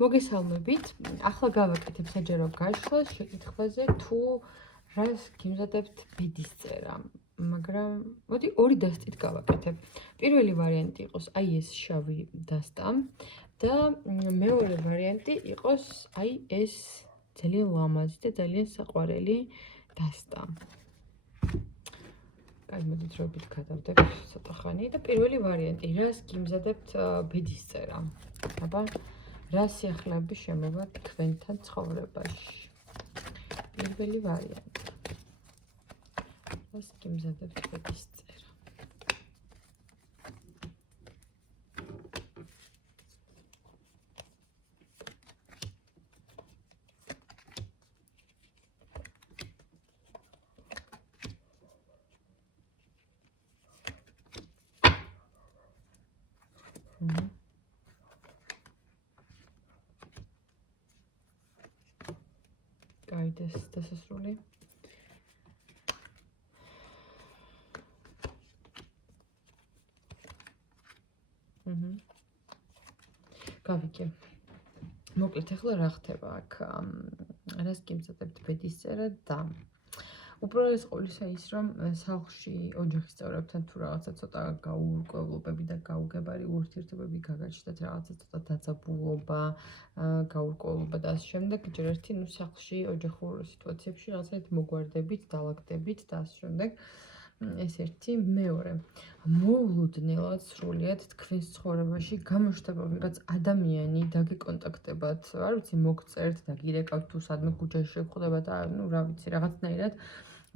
მოგესალმებით. ახლა გავაკეთებ საჯარო გაშლას შეკითხვაზე თუ რას გიმზადებთ ბედის წერა. მაგრამ მოდი ორი დასტით გავაკეთებ. პირველი ვარიანტი იყოს აი ეს შავი დასტა და მეორე ვარიანტი იყოს აი ეს ძალიან ლამაზი და ძალიან საყვარელი დასტა. კაი, მოდით რობით გადავდებ ცოტა ხანი და პირველი ვარიანტი, რას გიმზადებთ ბედის წერა. აბა რა სიახლეები შემოვა თქვენთან ცხოვრებაში? პირველი ვარიანტი. რას გიმზადებთ ბედის წერა? კაი, დასასრული. გავიგე. მოკლედ ახლა რა ხდება აქ? რას გიმზადებთ ბედის წერა და უბრალოდ ყოვლისა ის რომ სახლში ოჯახის წევრებთან თუ რაღაცა ცოტა გაურკვევლობები და გაუგებარი ურთიერთობები გაგაჩნდათ, რაღაცა ცოტა დაძაბულობა, გაურკვევლობა და ასე შემდეგ, ჯერ ერთი სახლში ოჯახურ სიტუაციებში რაღაცა მოგვარდებით, დალაგდებით და ასე შემდეგ. ეს ერთი, მეორე. მოულოდნელად სრულიად თქვენს ცხოვრებაში გამოჩნდება ვიღაც ადამიანი, დაგეკონტაქტებათ, არ ვიცი, მოგწერთ და გირეკავთ თუ სადმე ქუჩაში შეგხვდება და რა ვიცი, რაღაცნაირად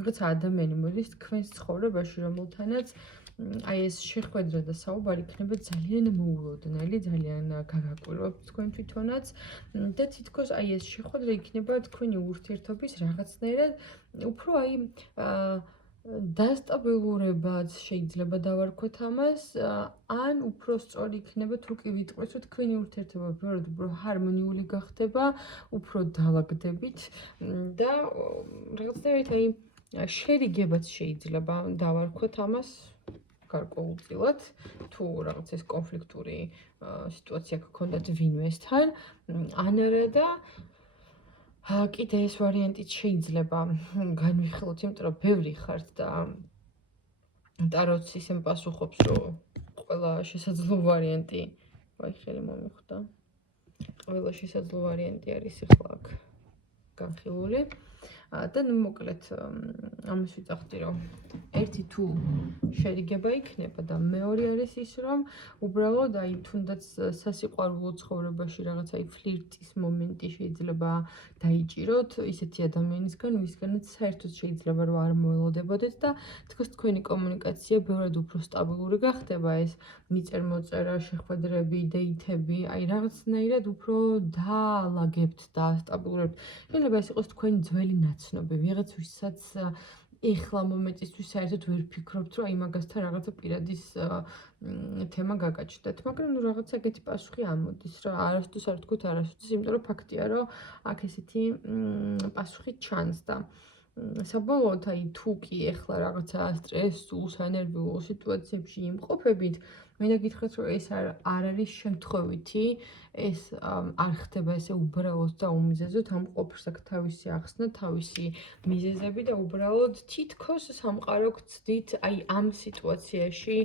ვიღაცა ადამიანი მოდის თქვენს ცხოვრებაში, რომელთანაც აი ეს შეხვედრა და საუბარი იქნება ძალიან მოულოდნელი, ძალიან გაგაკვირვებთ თქვენ თვითონაც და თითქოს აი ეს შეხვედრა იქნება თქვენი ურთიერთობის რაღაცნაირად უფრო აი დასტაბილურებაც შეიძლება დავარქვათ ამას, ან უფრო სწორი იქნება თუ კი ვიტყვით, რომ თქვენი ურთიერთობა ბევრად უფრო ჰარმონიული გახდება, უფრო დავაგდებით და რაღაცნაირად აი შერიგებაც შეიძლება დავარქვათ ამას გარკვეულწილად, თუ რაღაც ეს კონფლიქტური სიტუაცია გქონდათ ვინმესთან, ან არა და კიდე ეს ვარიანტიც შეიძლება განვიხილოთ, იმიტომ რომ ბევრი ხართ და ტაროც ისე პასუხობს, რომ ყველა შესაძლო ვარიანტი, ვაი ხელი მომიხვდა. ყველა შესაძლო ვარიანტი არის ახლა აქ განხილული. და მოკლედ ამას ვიწახდი, რომ ერთი თუ შერიგება იქნება და მეორე არის ის, რომ უბრალოდ აი თუნდაც სასიყვარულო ცხოვრებაში რაღაც აი ფლირტის მომენტი შეიძლება დაიჭიროთ ისეთი ადამიანისგან, ვისგანაც საერთოდ შეიძლება რომ არ მოელოდებოდეთ და თქოს თქვენი კომუნიკაცია ბევრად უფრო სტაბილური გახდება, ეს მიწერ-მოწერა, შეხვედრები, დეითები, აი რაღაცნაირად უფრო დაალაგებთ და სტაბილურებთ. შეიძლება ეს იყოს თქვენი ძველი ნაცნობი, ვიღაც ვისაც ეხლა მომენტისთვის საერთოდ ვერ ფიქრობთ, რომ აი მაგასთან რაღაცა პირადის თემა გაგაჩნდათ, მაგრამ რაღაცა ეგეთი პასუხი ამოდის, რა არასდროს არ თქვით არასდროს, იმიტომ რომ ფაქტია, რომ აქ ესეთი პასუხი ჩანს და საბოლოოდ აი თუ კი ეხლა რაღაცა სტრესულ, სანერვიულო სიტუაციებში იმყოფებით, მინდა გითხრათ, რომ ეს არ არის შემთხვევითი, ეს არ ხდება ესე უბრალოდ და უმიზეზოდ, ამ ყოფს აქ თავისი ახსნა, თავისი მიზეზები და უბრალოდ თითქოს სამყარო გცდით აი ამ სიტუაციაში,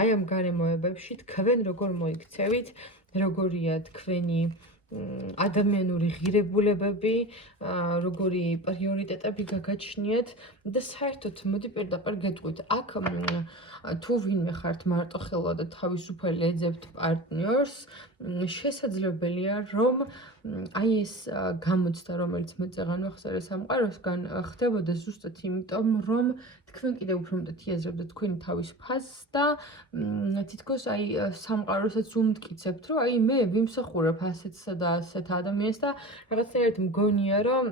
აი ამ გარემოებებში თქვენ როგორ მოიქცევით, როგორია თქვენი ადამიანური ღირებულებები, როგორი პრიორიტეტები გაგაჩნიათ და საერთოდ მოდი პირდაპირ გეტყვით, აქ თუ ვინმე ხართ მარტოხელა და თავისუფალი ეძებთ პარტნიორს, შესაძლებელია, რომ აი ეს გამოცდა, რომელიც მე წეღან ვახსენე სამყაროსგან, ხდებოდა ზუსტად იმიტომ, რომ თქვენ კიდევ უფრო მეტად იაზრებდეთ თქვენი თავის ფასს და თითქოს აი სამყაროსაც უმტკიცებთ, რომ აი მე ვიმსახურებ ასეთსა და ასეთ ადამიანს და რაღაცნაირად მგონია, რომ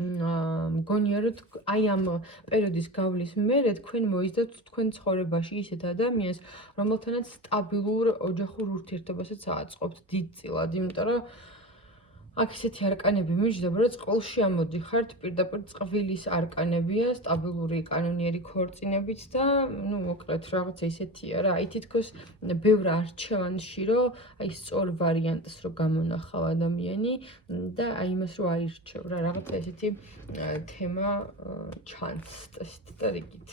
აი ამ პერიოდის გავლის მერე თქვენ მოიზდათ თქვენ ცხოვრებაში ისეთ ადამიანს, რომელთანაც სტაბილურ ოჯახურ ურთიერთობასაც აწყობთ დიდწილად, იმიტომ რომ აქ ისეთი არკანები მიჯდება, რომ წყალში ამოდიხართ, პირდაპირ წყვილის არკანებია, სტაბილური კანონიერი ქორწინებით და, მოკლედ, რაღაცა ისეთია რა. აი თითქოს ბევრ არჩევანში, რომ აი სწორ ვარიანტს რო გამონახავ ადამიანი და აი იმას რო აირჩევ რა, რაღაცა ესეთი თემა ჩანს წესით და რიგით.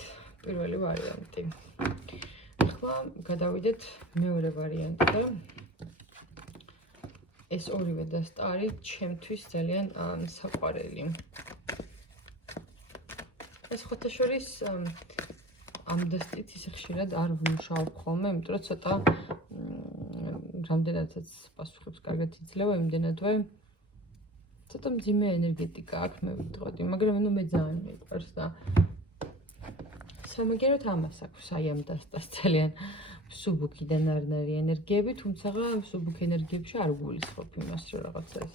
პირველი ვარიანტი. ახლა გადავიდეთ მეორე ვარიანტზე. ეს ორივე დასტა არის ჩემთვის ძალიან საყვარელი. ეს ხოთაშორის ამ დასტით ისე ხშირად არ ვმუშაობ ხოლმე, იმიტომ რომ ცოტა რამდენადაც პასუხებს კარგად იძლევა, იმდენადვე ცოტა მძიმე ენერგეტიკა აქვს, მე ვიტყოდი, მაგრამ მე ძალიან მიყვარს და სამაგეროთ ამას აქვს აი ამ დასტას ძალიან მსუბუქი და ნარნარი ენერგიები, თუმცა მსუბუქ ენერგიებში არ გულისხმობ იმას, რომ რაღაცა ეს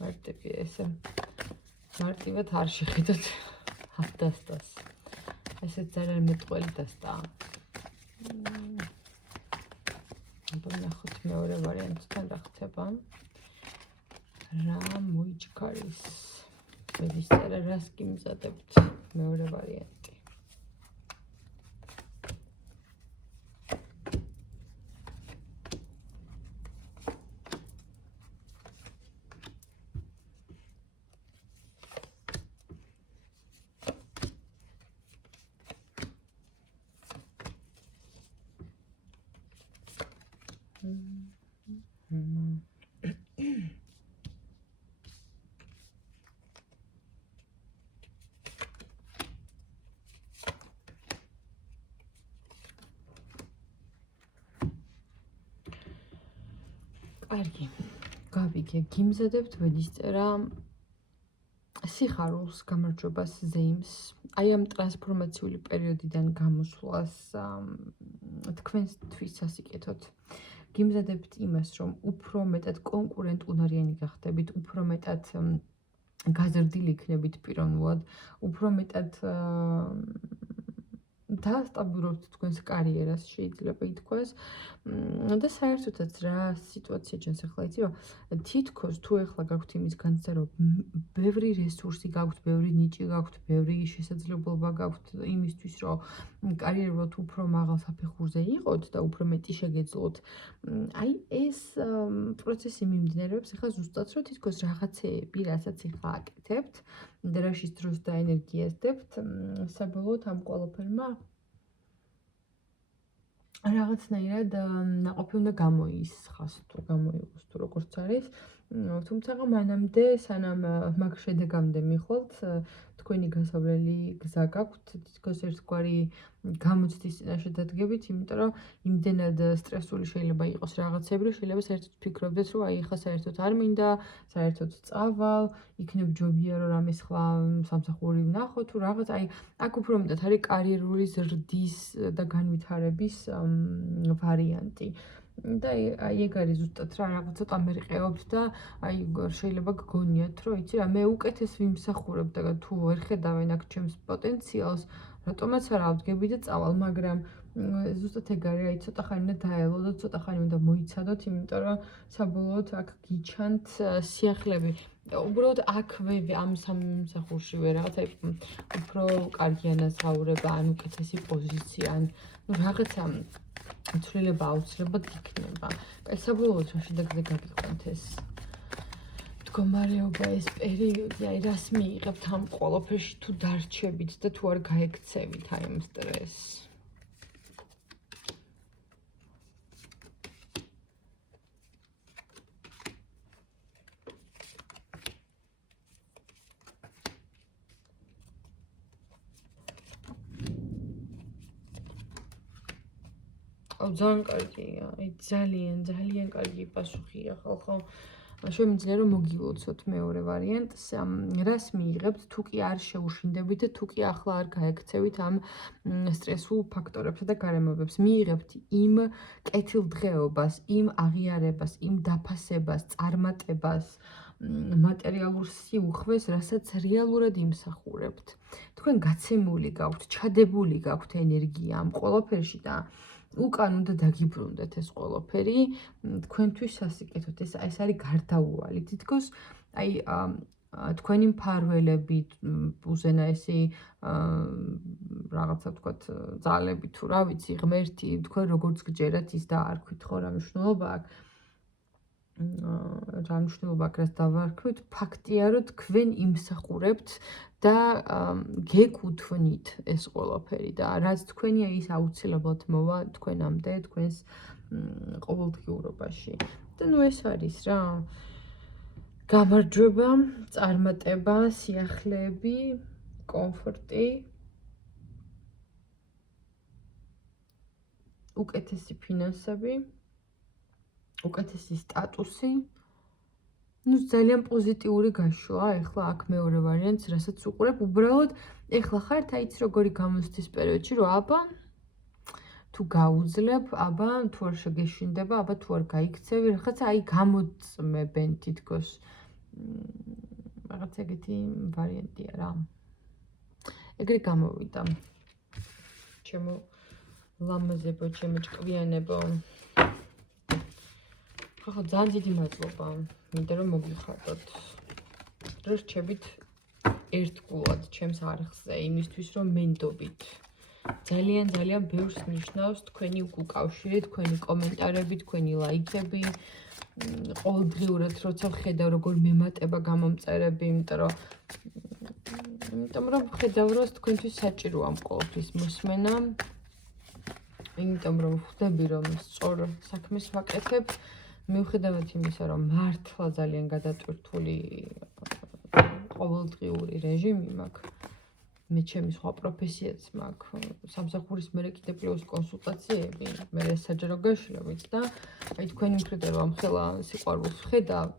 მარტივი ესე მარტივად არ შეხედოთ ამ დასტას. ესეც ძალიან მეტყველი დასტაა. ნახოთ მეორე ვარიანტთან რა ხდება. რა მოიჩქარის? მედისწერა რას გიმზადებთ? მეორე ვარიანტი. კარგი, გავიგე, გიმზადებთ ვედისწერა სიხარულს, გამარჯვებას, ზეიმს, აი ამ ტრანსფორმაციული პერიოდიდან გამოსვლას თქვენთვის სასიკეთოდ. გიმზადებთ იმას, რომ უფრო მეტად კონკურენტუნარიანი გახდებით, უფრო მეტად გაზრდილი იქნებით პიროვნულად, უფრო მეტად დაასტაბილურებთ თქვენს კარიერას, შეიძლება ითქვას. და საერთოდაც რა სიტუაცია ჩანს ახლა იცი რომ თითქოს თუ ახლა გაქვთ იმის განცდა რომ ბევრი რესურსი გაქვთ, ბევრი ნიჭი გაქვთ, ბევრი შესაძლებლობა გაქვთ იმისთვის რომ კარიერულად უფრო მაღალ საფეხურზე იყოთ და უფრო მეტი შეგეძლოთ. აი ეს პროცესი მიმდინარეობს ახლა ზუსტად რომ თითქოს რაღაცეები, რასაც ახლა აკეთებთ და რაშიც დროს და ენერგიას დებთ, საბოლოოდ ამ ყველაფერმა რაღაცნაირად ნაყოფი უნდა გამოისხას თუ გამოიყოს თუ როგორც არის. თუმცა მანამდე სანამ მაგ შედეგამდე მიხვალთ, თქვენი გასავლელი გზა გაქვთ, თითქოს ერთგვარი გამოცდის წინაშე დადგებით, იმიტომ რომ იმდენად სტრესული შეიძლება იყოს რაღაცები, რომ შეიძლება საერთოდ ფიქრობდეთ, რომ აი ახლა საერთოდ არ მინდა, საერთოდ წავალ, იქნებ ჯობია რომ რამე სხვა სამსახური ვნახო თუ რაღაც, აი აქ უფრო მეტად არის კარიერული ზრდის და განვითარების ვარიანტი. და აი ეგ არის ზუსტად რა რაღაც ცოტა მერყეობთ და აი შეიძლება გგონიათ რომ იცი რა მე უკეთეს ვიმსახურებ და თუ ვერ ხედავენ აქ ჩემს პოტენციალს რატომაც არ ავდგები და წავალ, მაგრამ ზუსტად ეგ არის აი ცოტა ხანი უნდა დაელო და ცოტა ხანი უნდა მოიცადოთ, იმიტომ რომ საბოლოოდ აქ გიჩანთ სიახლეები. უბრალოდ აქვე ამ სამსახურშივე რაღაცა უფრო კარგი ანაზღაურება, ან უკეთესი პოზიცია, ან რაღაცა ცვლილება აუცილებლად იქნება. აი საბოლოოდ რა შედეგზე გაგიყვანთ ეს მდგომარეობა, ეს პერიოდი, აი რას მიიღებთ ამ ყველაფერში თუ დარჩებით და თუ არ გაექცევით აი ამ სტრესს. ძალიან კარგია, აი ძალიან კარგი პასუხია ხალხო. შემიძლია რომ მოგილოცოთ მეორე ვარიანტს, რას მიიღებთ თუ კი არ შეუშინდებით და თუ კი ახლა არ გაექცევით ამ სტრესულ ფაქტორებსა და გარემოებებს. მიიღებთ იმ კეთილდღეობას, იმ აღიარებას, იმ დაფასებას, წარმატებას, მატერიალურ სიუხვეს, რასაც რეალურად იმსახურებთ. თქვენ გაცემული გაქვთ, ჩადებული გაქვთ ენერგია ამ ყველაფერში და უკან უნდა დაგიბრუნდეთ ეს ყველაფერი თქვენთვის სასიკეთოდ ეს არის გარდაუვალი თითქოს აი თქვენი მფარველები უზენაესი რაღაცა ვთქვათ ძალები თუ რა ვიცი ღმერთი თქვენ როგორც გჯერათ ის დაარქვით ხო რა მნიშვნელობა აქვს რა მნიშვნელობა აქვს რაც დავარქვით ფაქტია რომ თქვენ იმსახურებთ და გეკუთვნით ეს ყველაფერი და რაც თქვენია ის აუცილებლად მოვა თქვენამდე თქვენს ყოველდღიურობაში და ნუ ეს არის რა გამარჯვება, წარმატება, სიახლეები, კომფორტი, უკეთესი ფინანსები, უკეთესი სტატუსი. ნუ ძალიან პოზიტიური გაშოა, ეხლა აქ მეორე ვარიანტს, რასაც უყურებ, უბრალოდ ეხლა ხართ აიც როგორი გამოცდის პერიოდში, რომ აბა თუ გაუძლებ, აბა თუ არ შეგეშინდება, აბა თუ არ გაიქცევი, რაღაცა აი გამოწმებენ თითქოს რაღაც ეგეთი ვარიანტია რა. ეგრე გამოვიდა. ჩემო ლამაზებო, ჩემო ჭკვიანებო. ხახა ძალიან დიდი მადლობა. მინდა რომ მოგიხარდოთ. რომ რჩებით ერთგულად ჩემს არხზე იმისთვის რომ მენდობით. ძალიან ძალიან ბევრს ნიშნავს თქვენი უკავშირი, თქვენი კომენტარები, თქვენი ლაიქები. ყოველდღიურად როცა ვხედავ როგორ მემატება გამომწერები, იმიტომ რომ ვხედავ რომ თქვენთვის საჭიროა ყოველთვის მოსმენა. იმიტომ რომ ვხვდები რომ სწორ საქმეს ვაკეთებ, მიუხედავად იმისა რომ მართლა ძალიან გადატვირთული ყოველდღიური რეჟიმი მაქვს. მე ჩემი სხვა პროფესიაც მაქვს, სამსახურის მერე კიდე პლუს კონსულტაციები, მერე საჯარო გაშლებით და აი თქვენი მხრიდან რომ ხელა სიყვარულს ვხედავ,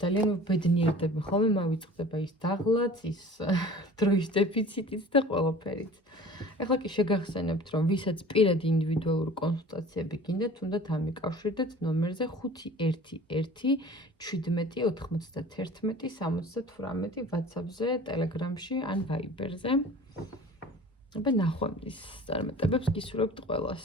ძალიან ბედნიერდები ხოლმე, მავიწყდება ის დაღლაც, ის დროის დეფიციტიც და ყველაფერიც. ეხლა კი შეგახსენებთ, რომ ვისაც პირადი ინდივიდუალური კონსულტაციები გინდათ, თუნდაც ამიკავშირდეთ ნომერზე 511 17 91 78 WhatsApp-ზე, Telegram-ში ან Viber-ზე. აბა ნახვამდის წარმატებებს გისურვებთ ყველას.